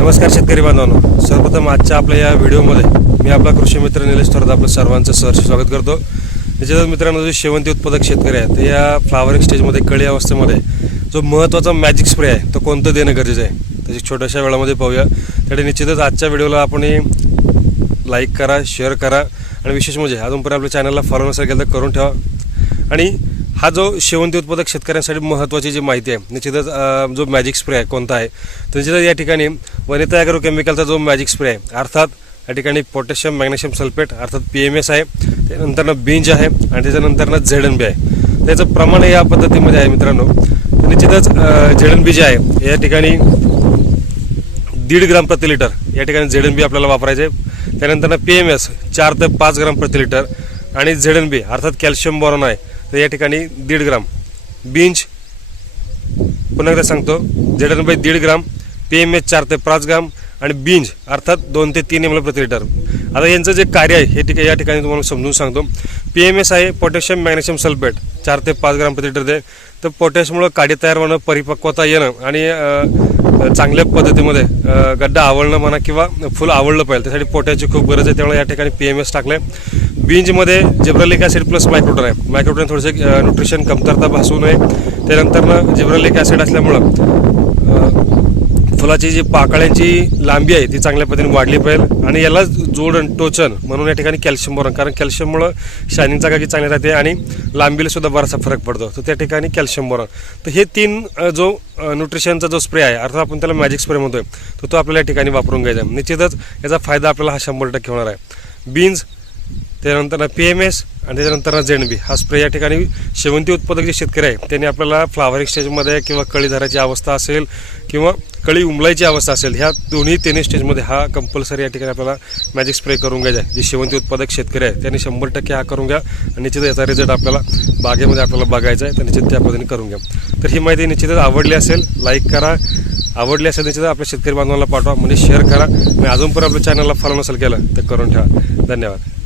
नमस्कार शेतकरी बांधवांनो. सर्वप्रथम आजच्या आपल्या या व्हिडिओमध्ये मी आपला कृषी मित्र निलेश थोरात आपलं सर्वांचं सहर्ष स्वागत करतो. त्याच्यात मित्रांनो जे शेवंती उत्पादक शेतकरी आहे तर या फ्लावरिंग स्टेजमध्ये कळी अवस्थेमध्ये जो महत्त्वाचा मॅजिक स्प्रे आहे तो कोणतं देणं गरजेचं आहे? त्याची छोट्याशा वेळामध्ये पाहूया. त्यासाठी निश्चितच आजच्या व्हिडिओला आपण लाईक करा शेअर करा आणि विशेष म्हणजे अजूनपर्यंत आपल्या चॅनलला फॉलो नसेल केलं तर करून ठेवा. आणि हा जो शेवंती उत्पादक शेतकऱ्यांसाठी महत्त्वाची जी माहिती आहे निश्चितच जो मॅजिक स्प्रे आहे कोणता आहे तर निश्चितच या ठिकाणी वनिता ॲग्रो केमिकलचा जो मॅजिक स्प्रे आहे अर्थात या ठिकाणी पोटॅशियम मॅग्नेशियम सल्फेट अर्थात पी एम एस आहे त्यानंतरनं बींज आहे आणि त्याच्यानंतरनं झेड एन बी आहे. त्याचं प्रमाण या पद्धतीमध्ये आहे मित्रांनो. निश्चितच झेड एन बी जे आहे या ठिकाणी दीड ग्राम प्रति लिटर या ठिकाणी झेड एन बी आपल्याला वापरायचे त्यानंतरनं त्यानंतर पी एम एस चार ते पाच ग्राम प्रति लिटर आणि झेड एन बी अर्थात कॅल्शियम बॉरॉन आहे तर या ठिकाणी दीड ग्राम. बींज पुन्हा एकदा सांगतो. झेड बाय दीड ग्राम पी एम एस चार ते पाच ग्राम आणि बींज अर्थात दोन ते तीन एम एल प्रति लिटर. आता यांचं जे कार्य आहे हे ठिकाणी या ठिकाणी तुम्हाला समजून सांगतो. पी एम एस आहे पोटॅशियम मॅग्नेशियम सल्फेट चार ते पाच ग्राम प्रति लिटर दे तर पोटॅशमुळं काडी तयार होणं परिपक्वता येणं आणि चांगल्या पद्धतीमध्ये गड्डा आवडणं म्हणा किंवा फुल आवडलं पाहिजे त्यासाठी पोट्याची खूप गरज आहे त्यामुळे या ठिकाणी पी एम एस टाकलं आहे बींजमध्ये जेब्रलिक ॲसिड प्लस मायक्रोटन आहे. मायक्रोटन थोडेसे न्यूट्रिशन कमतरता भासू नये. त्यानंतरनं जेब्रलिक ॲसिड असल्यामुळं फुलाची जी पाकळ्यांची लांबी आहे ती चांगल्या पद्धतीने वाढली पाहिजे. आणि याला जोडण टोचन म्हणून या ठिकाणी कॅल्शियम बोरॉन कारण कॅल्शियममुळं शायनिंगचा काही चांगली राहते आणि लांबीला सुद्धा बराचसा फरक पडतो. तर त्या ठिकाणी कॅल्शियम बोरॉन. तर हे तीन जो न्यूट्रिशनचा जो स्प्रे आहे अर्थात आपण त्याला मॅजिक स्प्रे म्हणतोय तर तो आपल्याला या ठिकाणी वापरून घ्यायचा निश्चितच याचा फायदा आपल्याला हा शंभर टक्के होणार आहे. बीन्स त्यानंतर पी एम एस आणि त्याच्यानंतर जेणबी हा स्प्रे या ठिकाणी शेवंती उत्पादक जे शेतकरी आहे त्यांनी आपल्याला फ्लावर स्टेजमध्ये किंवा कळी धरायची अवस्था असेल किंवा कळी उमलायची अवस्था असेल ह्या दोन्ही तिन्ही स्टेजमध्ये हा कंपल्सरी या ठिकाणी आपल्याला मॅजिक स्प्रे करून घ्यायचा आहे. जे शेवंती उत्पादक शेतकरी आहे त्यांनी शंभर टक्के हा करून घ्या आणि निश्चित याचा रिझल्ट आपल्याला बागेमध्ये आपल्याला बघायचा आहे तर निश्चित त्या पद्धतीने करून घ्या. तर ही माहिती निश्चितच आवडली असेल लाईक करा. आवडली असेल निश्चित आपल्या शेतकरी बांधवांना पाठवा म्हणजे शेअर करा. आणि अजून पण आपल्या चॅनलला फॉलो नसेल केलं तर करून ठेवा. धन्यवाद.